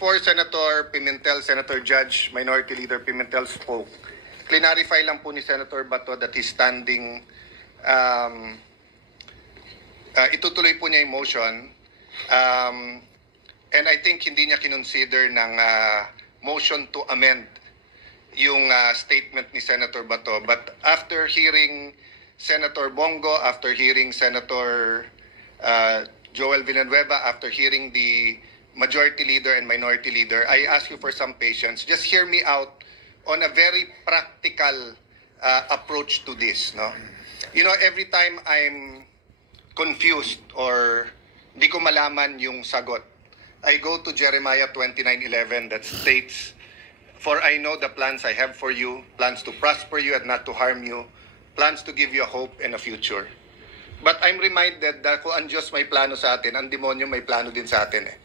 For Senator Pimentel, Senator Judge, Minority Leader Pimentel spoke, clarify lang po ni Senator Bato that he's standing, itutuloy po niya yung motion, and I think hindi niya kinonsider ng motion to amend yung statement ni Senator Bato. But after hearing Senator Bongo, after hearing Senator Joel Villanueva, after hearing the Majority Leader and Minority Leader, I ask you for some patience. Just hear me out on a very practical approach to this. No, you know, every time I'm confused or di ko malaman yung sagot, I go to Jeremiah 29:11 that states, "For I know the plans I have for you, plans to prosper you and not to harm you, plans to give you a hope and a future." But I'm reminded that kung ang Diyos may plano sa atin, ang demonyo may plano din sa atin eh.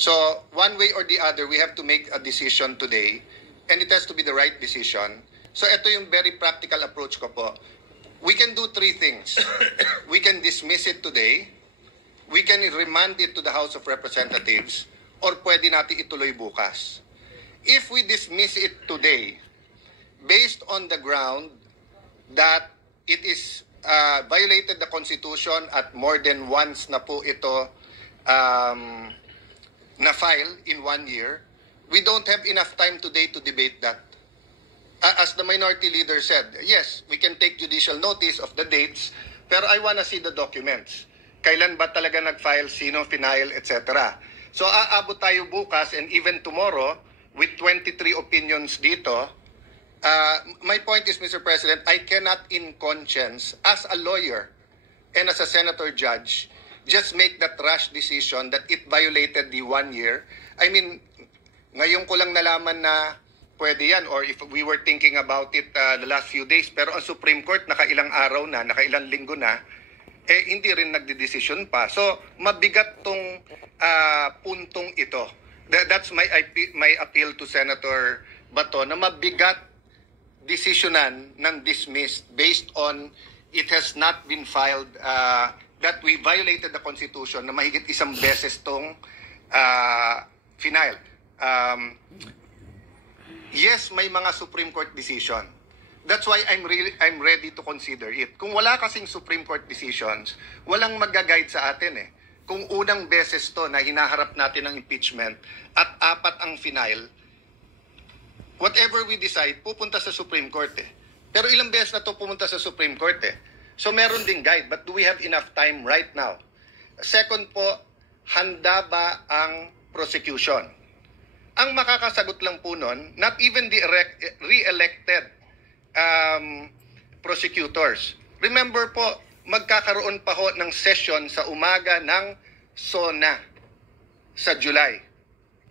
So, one way or the other, we have to make a decision today, and it has to be the right decision. So, ito yung very practical approach ko po. We can do three things. We can dismiss it today, we can remand it to the House of Representatives, or pwede natin ituloy bukas. If we dismiss it today, based on the ground that it is violated the Constitution at more than once na po ito na-file in 1 year, we don't have enough time today to debate that. As the Minority Leader said, yes, we can take judicial notice of the dates, pero I wanna see the documents. Kailan ba talaga nag-file, sino, final, etc. So aabot tayo bukas and even tomorrow with 23 opinions dito. My point is, Mr. President, I cannot in conscience, as a lawyer and as a senator judge, just make that rash decision that it violated the 1 year. I mean, ngayon ko lang nalaman na pwede yan, or if we were thinking about it the last few days, pero ang Supreme Court nakailang araw na, nakailang linggo na, eh hindi rin nagdedesisyon pa. So, mabigat tong puntong ito. That's my appeal to Senator Bato, na mabigat desisyonan ng dismissed based on it has not been filed, that we violated the Constitution na mahigit isang beses tong final. Yes, may mga Supreme Court decision. That's why I'm ready to consider it. Kung wala kasing Supreme Court decisions, walang mag-guide sa atin eh. Kung unang beses to na hinaharap natin ng impeachment at 4 ang final, whatever we decide, pupunta sa Supreme Court eh. Pero ilang beses na to pumunta sa Supreme Court eh. So meron ding guide, but do we have enough time right now? Second po, handa ba ang prosecution? Ang makakasagot lang po nun, not even the re-elected prosecutors. Remember po, magkakaroon pa ho ng session sa umaga ng SONA sa July.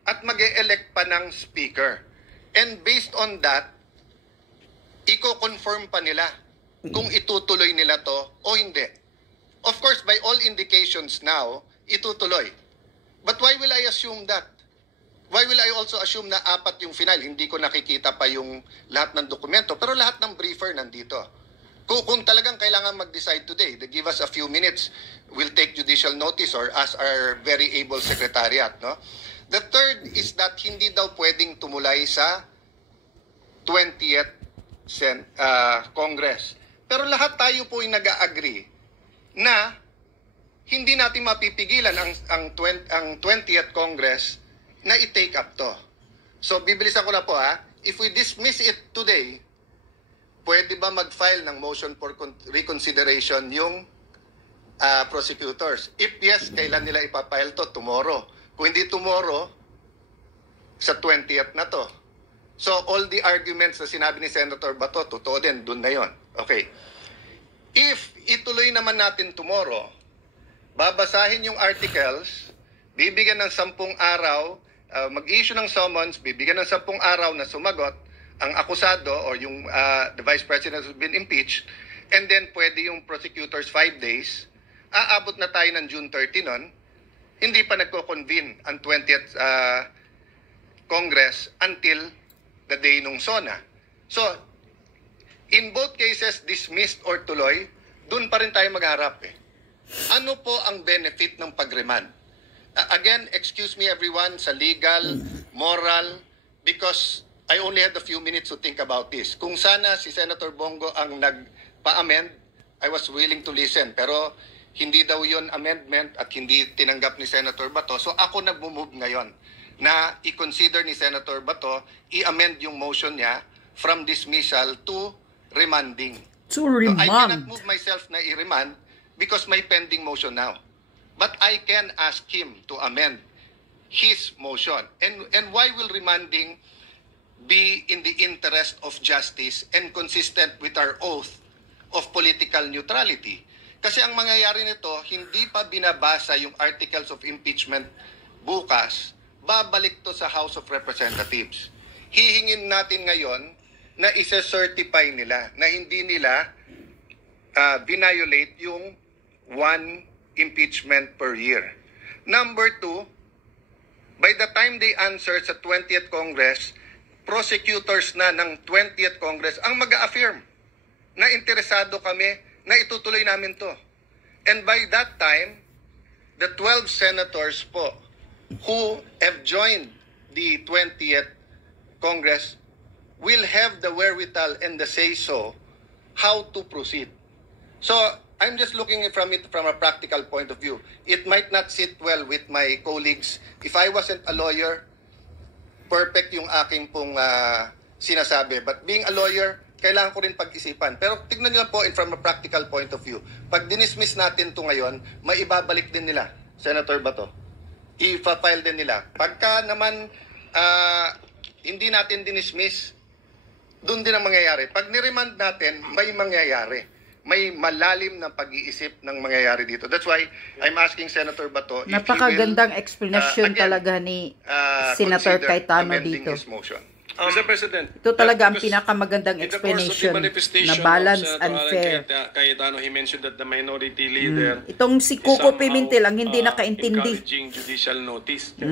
At mag-e-elect pa ng speaker. And based on that, i-confirm pa nila kung itutuloy nila to o hindi. Of course, by all indications now, itutuloy. But why will I assume that? Why will I also assume na 4 yung final? Hindi ko nakikita pa yung lahat ng dokumento, pero lahat ng briefer nandito. Kung talagang kailangan mag-decide today, they give us a few minutes, we'll take judicial notice or ask our very able secretariat. No? The third is that hindi daw pwedeng tumulay sa 20th Congress. Pero lahat tayo po ay nag-agree na hindi natin mapipigilan ang 20th Congress na i-take up to. So, bibilisan ko na po ha. If we dismiss it today, pwede ba mag-file ng motion for reconsideration yung prosecutors? If yes, kailan nila ipapile to? Tomorrow. Kung hindi tomorrow, sa 20th na to. So, all the arguments na sinabi ni Senator Bato, totoo din, dun na yon. Okay. If ituloy naman natin tomorrow, babasahin yung articles, bibigyan ng 10 araw, mag-issue ng summons, bibigyan ng 10 araw na sumagot ang akusado or yung the Vice President has been impeached, and then pwede yung prosecutors 5 days, aabot na tayo ng June 30 nun, hindi pa nagko-convene ang 20th Congress until the day nung SONA. So, in both cases, dismissed or tuloy, dun pa rin tayo magharap eh. Ano po ang benefit ng pag-remand? Again, excuse me everyone sa legal, moral, because I only had a few minutes to think about this. Kung sana si Senator Bongo ang nagpa-amend, I was willing to listen. Pero hindi daw yon amendment at hindi tinanggap ni Senator Bato. So ako nag-move ngayon na i-consider ni Senator Bato, i-amend yung motion niya from dismissal to remanding. To remand. So I cannot move myself na i-remand because may pending motion now. But I can ask him to amend his motion. And why will remanding be in the interest of justice and consistent with our oath of political neutrality? Kasi ang mangyayari nito, hindi pa binabasa yung articles of impeachment bukas, babalik to sa House of Representatives. Hihingin natin ngayon na isa-certify nila na hindi nila violate yung one impeachment per year. Number two, by the time they answer sa 20th Congress, prosecutors na ng 20th Congress ang mag-a-affirm na interesado kami na itutuloy namin to. And by that time, the 12 senators po who have joined the 20th Congress will have the wherewithal and the say-so how to proceed. So, I'm just looking from it from a practical point of view. It might not sit well with my colleagues. If I wasn't a lawyer, perfect yung aking pong sinasabi. But being a lawyer, kailangan ko rin pag-isipan. Pero tignan nyo lang po from a practical point of view. Pag dinismiss natin to ngayon, maibabalik din nila, Senator Bato. I-file din nila. Pagka naman hindi natin dinismiss, doon din ang mangyayari. Pag niremand natin, may mangyayari. May malalim na pag-iisip ng mangyayari dito. That's why I'm asking Senator Bato if Napakagandang he will, explanation again, talaga ni Senator Cayetano dito. Mr. President, Ito talaga ang pinakamagandang explanation na balance and fair. Cayetano, he mentioned that the minority leader Itong si Coco Pimentel ang hindi nakaintindi. encouraging judicial notice. No.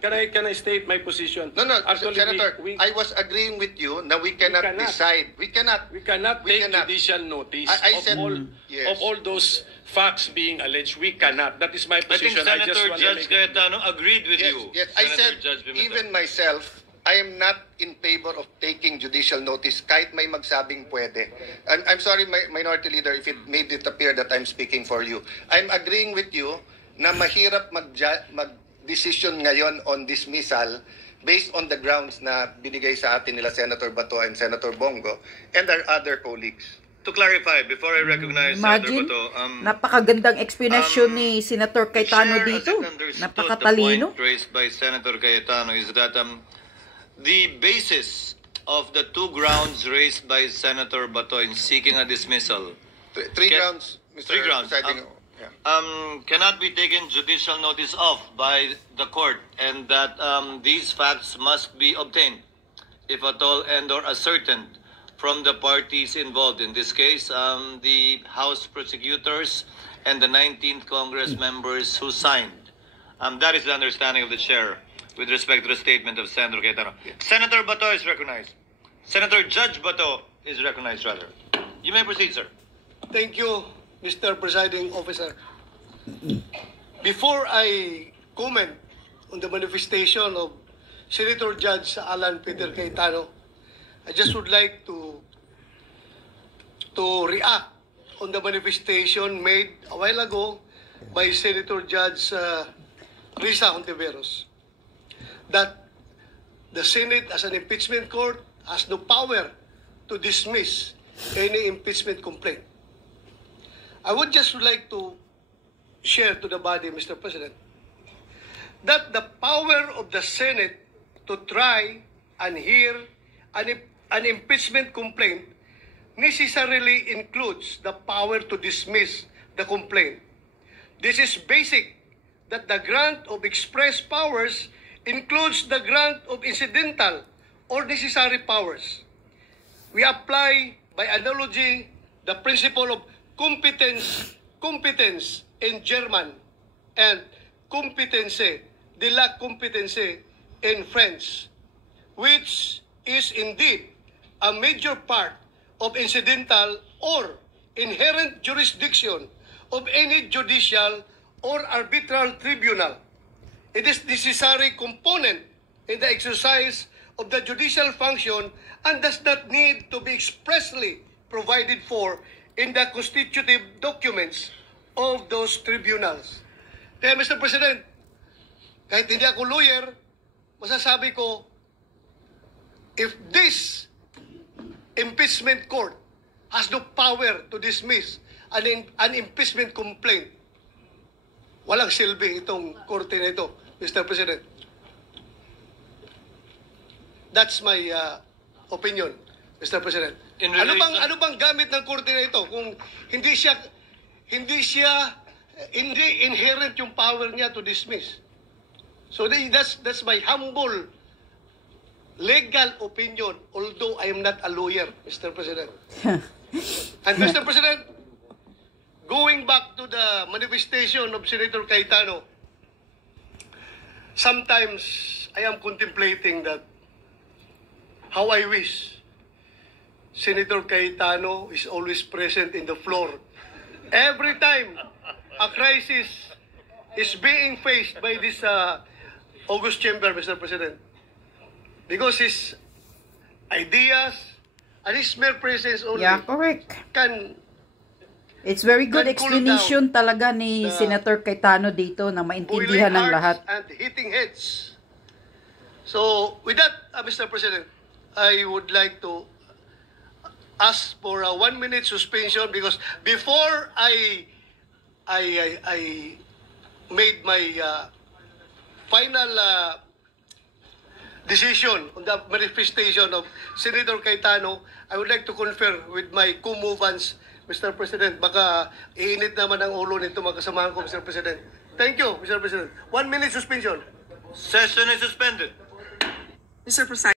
Can I state my position? No, Actually, Senator, we I was agreeing with you na we cannot decide. We cannot take judicial notice I said, of all those facts being alleged. We cannot. That is my I think position. Senator Judge Cayetano agreed with you. Yes, I Senator said, Judge Pimentel. even myself, I am not in favor of taking judicial notice kahit may magsabing pwede. I'm sorry, Minority Leader, if it made it appear that I'm speaking for you. I'm agreeing with you na mahirap mag-decision ngayon on dismissal based on the grounds na binigay sa atin nila Senator Bato and Senator Bongo and our other colleagues. To clarify, before I recognize Imagine, Senator Bato, napakagandang explanation ni Senator Cayetano Chair, dito. as it understood, Napakatalino. the point raised by Senator Cayetano is that the basis of the two grounds raised by Senator Bato in seeking a dismissal Three grounds, Mr. Three grounds. Presiding. Cannot be taken judicial notice of by the court, and that these facts must be obtained, if at all, and or ascertained from the parties involved. In this case, the House prosecutors and the 19th Congress members who signed. That is the understanding of the chair with respect to the statement of Senator Cayetano. Senator Bato is recognized. Senator Judge Bato is recognized, rather. You may proceed, sir. Thank you, Mr. Presiding Officer. Before I comment on the manifestation of Senator Judge Alan Peter Cayetano, I just would like to react on the manifestation made a while ago by Senator Judge Risa Hontiveros, that the Senate as an impeachment court has no power to dismiss any impeachment complaint. I would just like to share to the body, Mr. President, that the power of the Senate to try and hear an impeachment complaint necessarily includes the power to dismiss the complaint. This is basic, that the grant of express powers includes the grant of incidental or necessary powers. We apply, by analogy, the principle of competence in German and competence, de la competence in French, which is indeed a major part of incidental or inherent jurisdiction of any judicial or arbitral tribunal. It is necessary component in the exercise of the judicial function and does not need to be expressly provided for in the constitutive documents of those tribunals. Kaya Mr. President, kahit hindi ako lawyer, masasabi ko, if this impeachment court has no power to dismiss an impeachment complaint, walang silbi itong korte na ito, Mr. President. That's my opinion, Mr. President. Ano bang gamit ng korte na ito kung hindi inherent yung power niya to dismiss? So that's my humble legal opinion, although I am not a lawyer, Mr. President. And Mr. President, going back to the manifestation of Senator Cayetano, sometimes I am contemplating that how I wish Senator Cayetano is always present in the floor. Every time a crisis is being faced by this August Chamber, Mr. President. Because his ideas and his mere presence only correct. Can It's very good explanation talaga ni Senator Cayetano dito na maintindihan ng lahat. And hitting heads. So, with that, Mr. President, I would like to ask for a 1-minute suspension because before I made my final decision on the manifestation of Senator Cayetano, I would like to confer with my co-movants, Mr. President. Baka iinit naman ang ulo nito mga kasamahan ko, Mr. President. Thank you, Mr. President. 1-minute suspension. Session is suspended. Mr. President.